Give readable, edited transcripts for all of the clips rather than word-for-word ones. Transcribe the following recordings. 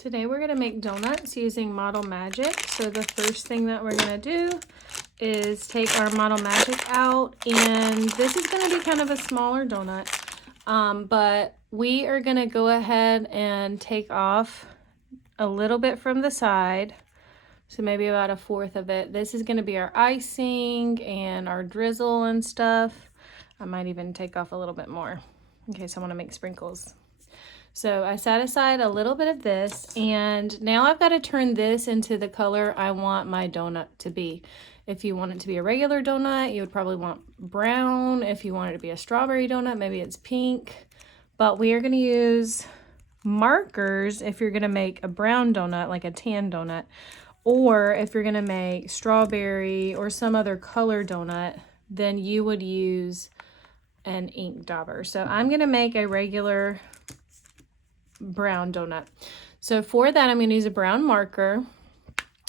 Today we're gonna make donuts using Model Magic. So the first thing that we're gonna do is take our Model Magic out, and this is gonna be kind of a smaller donut, but we are gonna go ahead and take off a little bit from the side. So maybe about a fourth of it. This is gonna be our icing and our drizzle and stuff. I might even take off a little bit more in case I wanna make sprinkles. So I set aside a little bit of this, and now I've got to turn this into the color I want my donut to be. If you want it to be a regular donut, you would probably want brown. If you want it to be a strawberry donut, maybe it's pink. But we are going to use markers if you're going to make a brown donut, like a tan donut, or if you're going to make strawberry or some other color donut, then you would use an ink dauber. So I'm going to make a regular brown donut. So for that, I'm going to use a brown marker,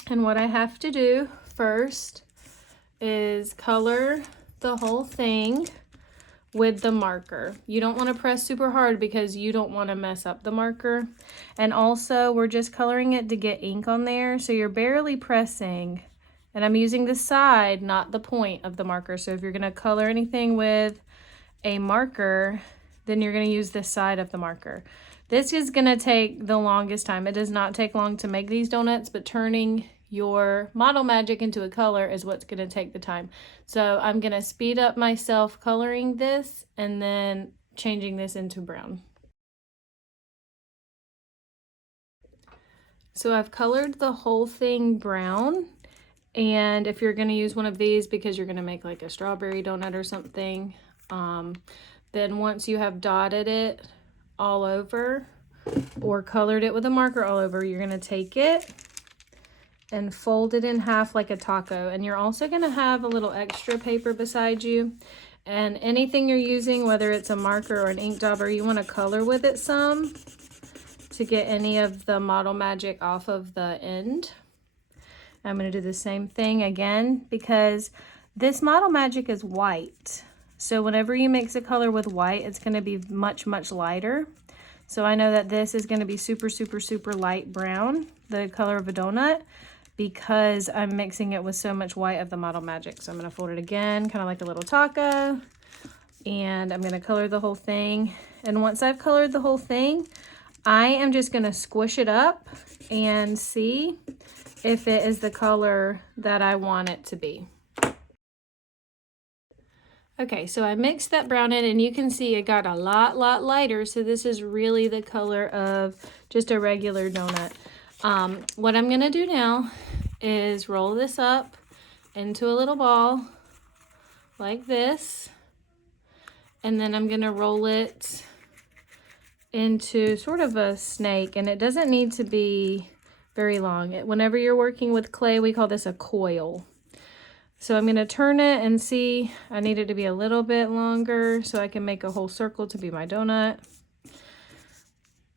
and what I have to do first is color the whole thing with the marker. You don't want to press super hard because you don't want to mess up the marker, and also we're just coloring it to get ink on there, so you're barely pressing, and I'm using the side, not the point of the marker. So if you're going to color anything with a marker, then you're going to use the side of the marker. This is going to take the longest time. It does not take long to make these donuts, but turning your Model Magic into a color is what's going to take the time. So I'm going to speed up myself coloring this and then changing this into brown. So I've colored the whole thing brown, and if you're going to use one of these because you're going to make like a strawberry donut or something, then once you have dotted it all over or colored it with a marker all over, you're going to take it and fold it in half like a taco. And you're also going to have a little extra paper beside you, and anything you're using, whether it's a marker or an ink dauber, you want to color with it some to get any of the Model Magic off of the end. I'm going to do the same thing again because this Model Magic is white. So whenever you mix a color with white, it's going to be much, much lighter. So I know that this is going to be super, super, super light brown, the color of a donut, because I'm mixing it with so much white of the Model Magic. So I'm going to fold it again, kind of like a little taco, and I'm going to color the whole thing. And once I've colored the whole thing, I am just going to squish it up and see if it is the color that I want it to be. Okay, so I mixed that brown in, and you can see it got a lot lighter. So this is really the color of just a regular donut. What I'm gonna do now is roll this up into a little ball like this, and then I'm gonna roll it into sort of a snake, and it doesn't need to be very long. Whenever you're working with clay, we call this a coil. So I'm going to turn it and see, I need it to be a little bit longer so I can make a whole circle to be my donut.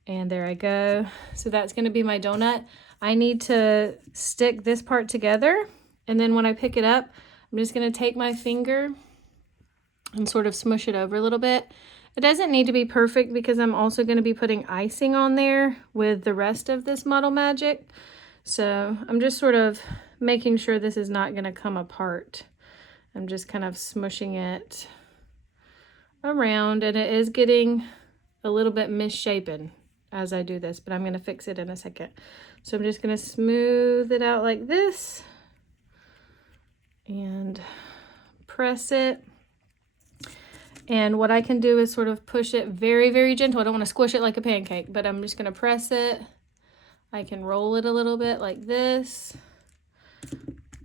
And there I go. So that's going to be my donut. I need to stick this part together, and then when I pick it up, I'm just going to take my finger and sort of smush it over a little bit. It doesn't need to be perfect because I'm also going to be putting icing on there with the rest of this Model Magic. So I'm just sort of making sure this is not going to come apart. I'm just kind of smushing it around, and it is getting a little bit misshapen as I do this, but I'm going to fix it in a second. So I'm just going to smooth it out like this and press it. And what I can do is sort of push it very, very gentle. I don't want to squish it like a pancake, but I'm just going to press it. I can roll it a little bit like this.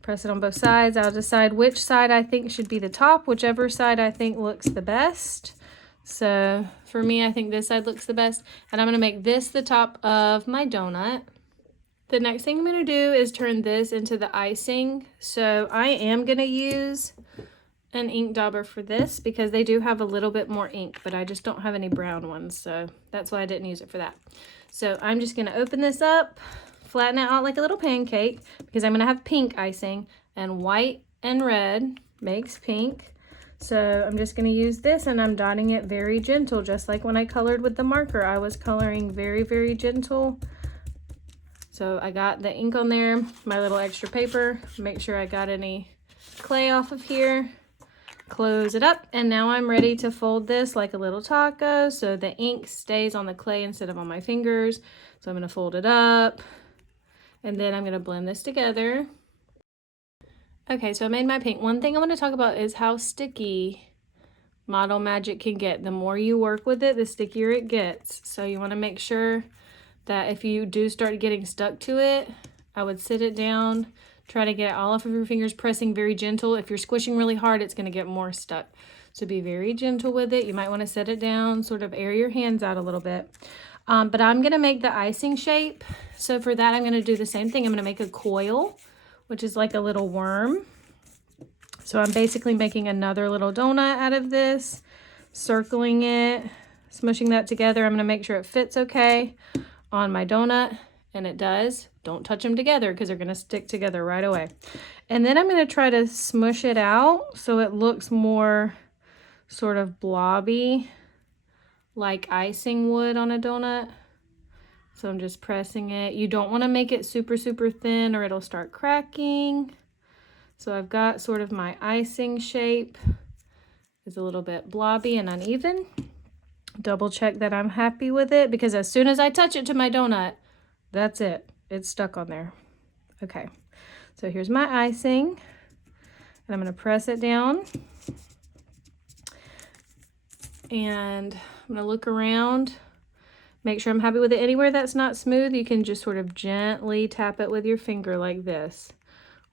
Press it on both sides. I'll decide which side I think should be the top, whichever side I think looks the best. So for me, I think this side looks the best. And I'm going to make this the top of my donut. The next thing I'm going to do is turn this into the icing. So I am going to use an ink dauber for this because they do have a little bit more ink, but I just don't have any brown ones. So that's why I didn't use it for that. So I'm just going to open this up, flatten it out like a little pancake because I'm going to have pink icing, and white and red makes pink. So I'm just going to use this, and I'm dotting it very gentle, just like when I colored with the marker. I was coloring very, very gentle So I got the ink on there, my little extra paper, make sure I got any clay off of here, close it up, and now I'm ready to fold this like a little taco so the ink stays on the clay instead of on my fingers. So I'm going to fold it up, and then I'm going to blend this together. Okay, so I made my pink. One thing I want to talk about is how sticky Model Magic can get. The more you work with it, the stickier it gets. So you want to make sure that if you do start getting stuck to it, I would sit it down, try to get it all off of your fingers, pressing very gentle. If you're squishing really hard, it's going to get more stuck. So be very gentle with it. You might want to set it down, sort of air your hands out a little bit. But I'm going to make the icing shape. So for that, I'm going to do the same thing. I'm going to make a coil, which is like a little worm. So I'm basically making another little donut out of this, circling it, smushing that together. I'm going to make sure it fits okay on my donut, and it does. Don't touch them together because they're going to stick together right away. And then I'm going to try to smush it out so it looks more sort of blobby, like icing would on a donut. So I'm just pressing it. You don't want to make it super, super thin or it'll start cracking. So I've got sort of my icing shape. It's a little bit blobby and uneven. Double check that I'm happy with it, because as soon as I touch it to my donut, that's it. It's stuck on there. Okay, so here's my icing, and I'm going to press it down. And I'm going to look around, make sure I'm happy with it. Anywhere that's not smooth, you can just sort of gently tap it with your finger like this,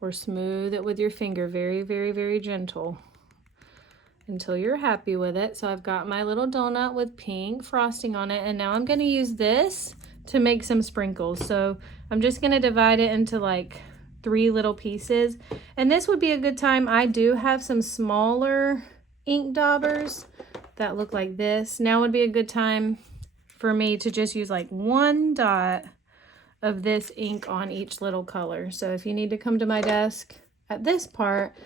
or smooth it with your finger, very, very, very gentle, until you're happy with it. So I've got my little donut with pink frosting on it, and now I'm going to use this to make some sprinkles. So I'm just going to divide it into like 3 little pieces, and this would be a good time. I do have some smaller ink daubers that look like this. Now would be a good time for me to just use like 1 dot of this ink on each little color. So if you need to come to my desk at this part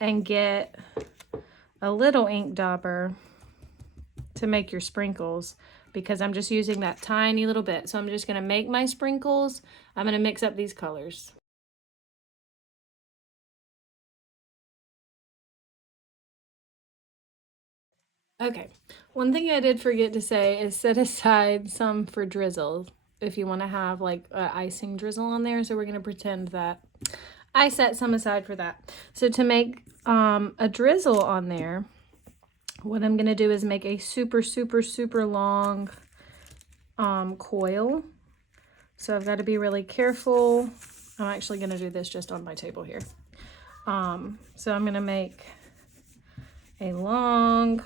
and get a little ink dauber to make your sprinkles, because I'm just using that tiny little bit. So I'm just going to make my sprinkles. I'm going to mix up these colors. Okay, one thing I did forget to say is set aside some for drizzle if you want to have like icing drizzle on there. So we're going to pretend that I set some aside for that. So to make a drizzle on there, what I'm going to do is make a super, super, super long coil. So I've got to be really careful. I'm actually going to do this just on my table here. So I'm going to make a long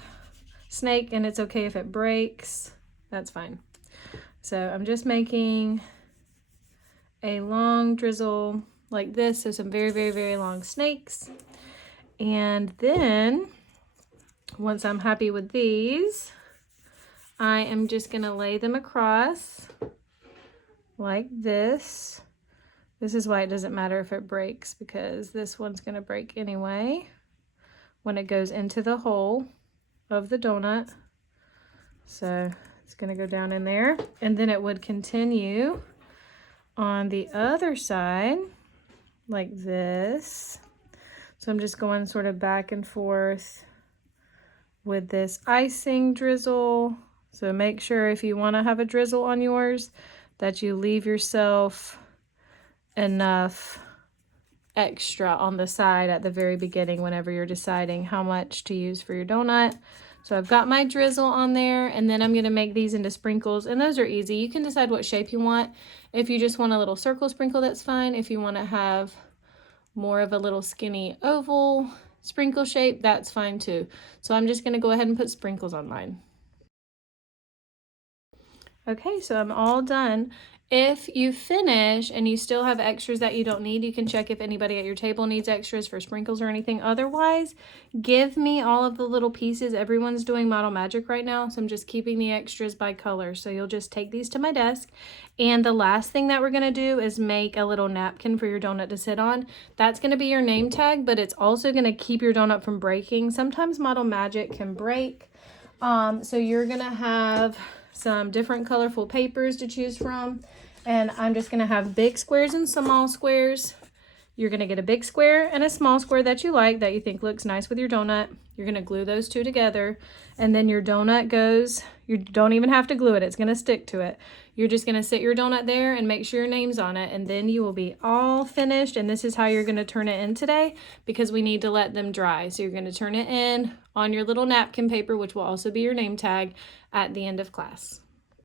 snake, and it's okay if it breaks. That's fine. So I'm just making a long drizzle like this. So some very, very, very long snakes. And then once I'm happy with these, I am just going to lay them across like this. This is why it doesn't matter if it breaks, because this one's going to break anyway when it goes into the hole of the donut. So it's going to go down in there, and then it would continue on the other side like this. So I'm just going sort of back and forth with this icing drizzle. So make sure if you want to have a drizzle on yours that you leave yourself enough extra on the side at the very beginning whenever you're deciding how much to use for your donut. So I've got my drizzle on there, and then I'm going to make these into sprinkles, and those are easy. You can decide what shape you want. If you just want a little circle sprinkle, that's fine. If you want to have more of a little skinny oval sprinkle shape, that's fine too. So I'm just going to go ahead and put sprinkles on mine. Okay, so I'm all done. If you finish and you still have extras that you don't need, you can check if anybody at your table needs extras for sprinkles or anything. Otherwise, give me all of the little pieces. Everyone's doing Model Magic right now, so I'm just keeping the extras by color. So you'll just take these to my desk. And the last thing that we're going to do is make a little napkin for your donut to sit on. That's going to be your name tag, but it's also going to keep your donut from breaking. Sometimes Model Magic can break. So you're going to have some different colorful papers to choose from. And I'm just gonna have big squares and small squares. You're gonna get a big square and a small square that you like, that you think looks nice with your donut. You're gonna glue those two together, and then your donut goes, you don't even have to glue it, it's gonna stick to it. You're just gonna sit your donut there and make sure your name's on it, and then you will be all finished. And this is how you're gonna turn it in today, because we need to let them dry. So you're gonna turn it in on your little napkin paper, which will also be your name tag, at the end of class.